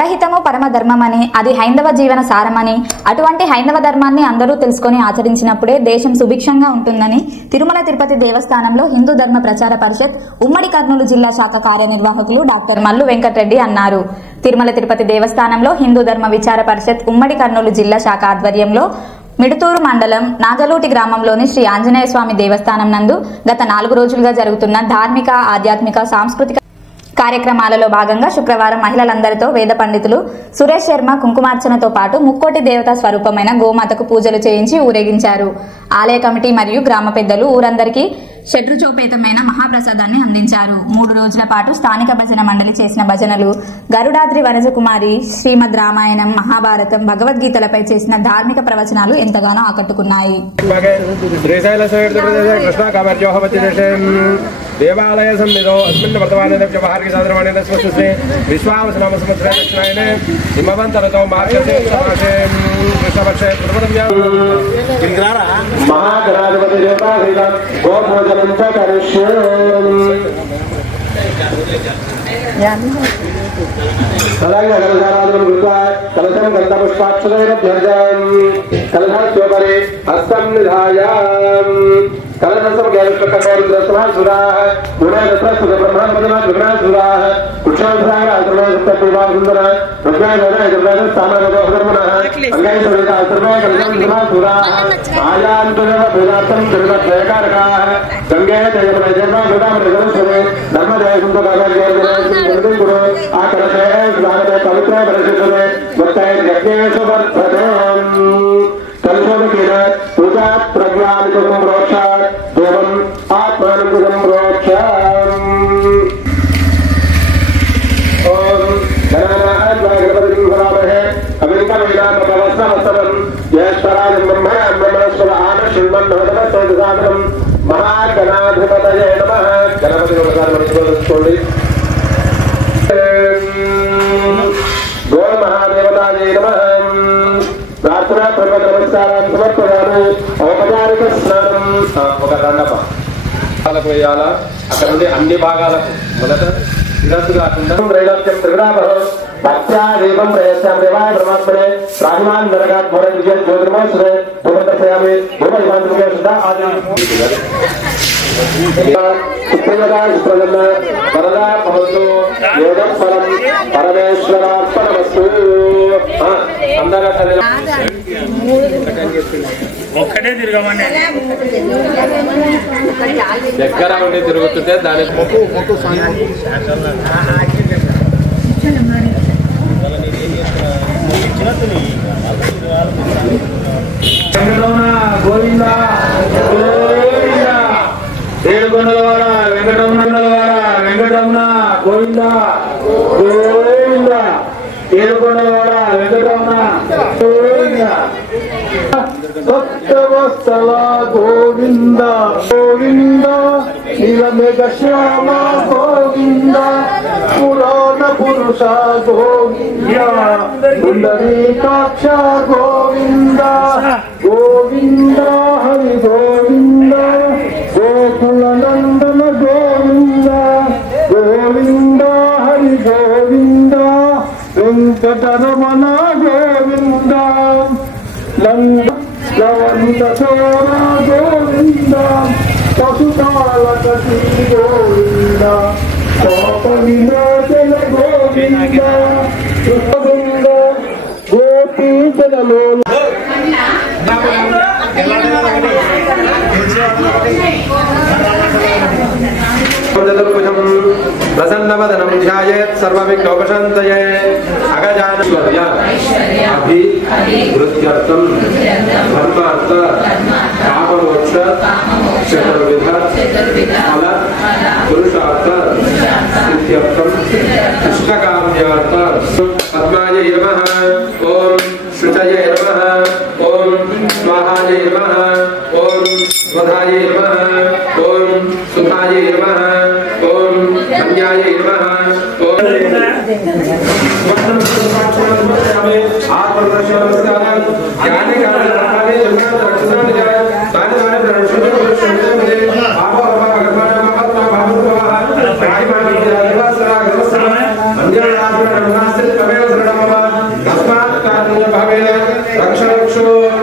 పరహితము పరమధర్మమని, అది హైందవ జీవన సారమని, అటువంటి హైందవ ధర్మాన్ని అందరూ తెలుసుకొని ఆచరించినప్పుడే దేశం సుభిక్షంగా ఉంటుందని తిరుమల తిరుపతి దేవస్థానంలో హిందూ ధర్మ ప్రచార పరిషత్ ఉమ్మడి కర్నూలు జిల్లా శాఖ కార్యనిర్వాహకులు డాక్టర్ మల్లు వెంకటరెడ్డి అన్నారు. తిరుమల తిరుపతి దేవస్థానంలో హిందూ ధర్మ విచార పరిషత్ ఉమ్మడి కర్నూలు జిల్లా శాఖ ఆధ్వర్యంలో మిడుతూరు మండలం నాగలూటి గ్రామంలోని శ్రీ ఆంజనేయ స్వామి దేవస్థానం నందు గత 4 రోజులుగా జరుగుతున్న ధార్మిక, ఆధ్యాత్మిక, సాంస్కృతిక కార్యక్రమాలలో భాగంగా శుక్రవారం మహిళలందరితో వేద పండితులు సురేష్ శర్మ కుంకుమార్చనతో పాటు ముక్కోటి దేవతా స్వరూపమైన గోమాతకు పూజలు చేయించి ఊరేగించారు. ఆలయ కమిటీ మరియు గ్రామ పెద్దలు ఊరందరికీ షడ్రుచోపేతమైన మహాప్రసాదాన్ని అందించారు. 3 రోజుల పాటు స్థానిక భజన మండలి చేసిన భజనలు, గరుడాద్రి వనజకుమారి, శ్రీమద్ రామాయణం, మహాభారతం, భగవద్గీతలపై చేసిన ధార్మిక ప్రవచనాలు ఎంతగానో ఆకట్టుకున్నాయి. దేవాలయ సన్నిధో అస్మిన్ వర్తమానే వ్యవహారిక సాధనమానే స్వస్తి విశ్వావసనామ సంవత్సరే దక్షిణాయనే హిమవంతరతో మార్గశే వృషభక్షే ప్రథమం ఇంద్రారా మహాగణాధిపతి దేవతా గోభోజనం చ కరిష్యామి. అలాగే కలశారాధనం కృత్వా కలశం గంధపుష్పాక్షరైరభ్యర్జాం కలశోపరి హస్తం నిధాయాం కలశం గేరుష్కటోరుద్రస్వాసురాః గుణేంద్రస్వస్త బ్రహ్మపదమాద్విగ్రహసురాః కుక్షాంధ్రాగరాధర్మసుందర ప్రజ్ఞానైర్వేదస్థానగోధర్మణః అంగైర్వేదాశ్రమే కలశంసురాః ఆయాంతురేవ భేదార్థం త్రివిధత్రయకారకాః గంగే జయమనే జన్మగోదావరిగోదావరి ధర్మజయసుందరగోదావరి ఆ కలశే స్వాగతే పవిత్ర పరిశుద్ధమే భక్తైర్యజ్ఞేషు వర్ధతాం కలశోదకేన పూజా ప్రజ్ఞానికం ప్రోక్షాత్ దేవం ఆత్మానందం ప్రోక్షాం. ఓం గణానాద్వాగణపతిం భవామహే అవింకమవినామవస్సవస్సవం జ్యేష్ఠరాజం బ్రహ్మణాం బ్రహ్మణస్పద ఆనశృణ్వన్నోదమస్సోదసాదనం మహాగణాధిపతయే నమః. గణపతి ఒకసారి మనసుకోండి. గోల్ మహాదేవతాయే నమః. ప్రార్థనా పూర్వక నమస్కారాన్ని సమర్పయామి. ఔపచారిక స్నానం ఒక రండపాలకు వేయాలా. అక్కడ నుండి అన్ని భాగాలకు మొదట శిరస్సు కాకుండా త్రైలోక్యం త్రిగుణాభం భక్త్యాదీపం ప్రయత్నం దేవాయ పరమాత్మనే ప్రాణిమాన్ నరగాత్ భోర విజయ జ్యోతిర్మోత్సవే భూమంతర్పయామి భూమహిమాంతృకే శుద్ధ ఆది వరదా భవతు యోగం పరం పరమేశ్వరార్పణమస్తు. అందరూ ఒక్కటే తిరగమని దగ్గర ఉండి తిరుగుతుంటే దానికి గోవింద ఏడుకొండలవాడ వెంకటరమణ వెంకటరమణ గోవింద గోవింద ఏడుకొండలవాడ వెంకటరమణ గోవింద సత్యవత్సల గోవింద గోవింద నీలమేఘ శ్యామ గోవింద పురాణ పురుష గోవింద పుండరీకాక్ష గోవింద గోవింద హరి గోవింద గోకుల నందన గోవింద గోవింద హరి గోవింద వెంకటరమణ గోవింద లవంత చోర గోవింద పశుపాలకీ గోవింద పాప విమోచన గోవింద గోవింద గోపీచనలో ప్రసన్నవదనం ధ్యాయేత్ సర్వవిఘ్నోపశాంతయే. అగజానైశ్వర్య అభివృద్ధ్యర్థం ధర్మార్థ కామమోక్ష చతుర్విధ ఫల పురుషార్థ సిద్ధ్యర్థం ఇష్టకామ్యార్థ పద్మాయై నమః. ఓం శుచయే నమః. ఓం స్వాహాయై నమః. ఓం స్వధాయై నమః. ఓం సుధాయై నమః. ఓం ధన్యాయై నమః. ఓం ఆత్మదర్శనమస్కారం జ్ఞాని కారణాన్ని జన్మరక్షణాన్ని జాయ తాని తాని ప్రణశుద్ధి ఆపో భగవాన్ మహాత్మ భావత్వ రాయిమాని దేవసరా గవసన అంజనాథ నమస్తే కవేల శరణం भावेन रक्ष रक्षो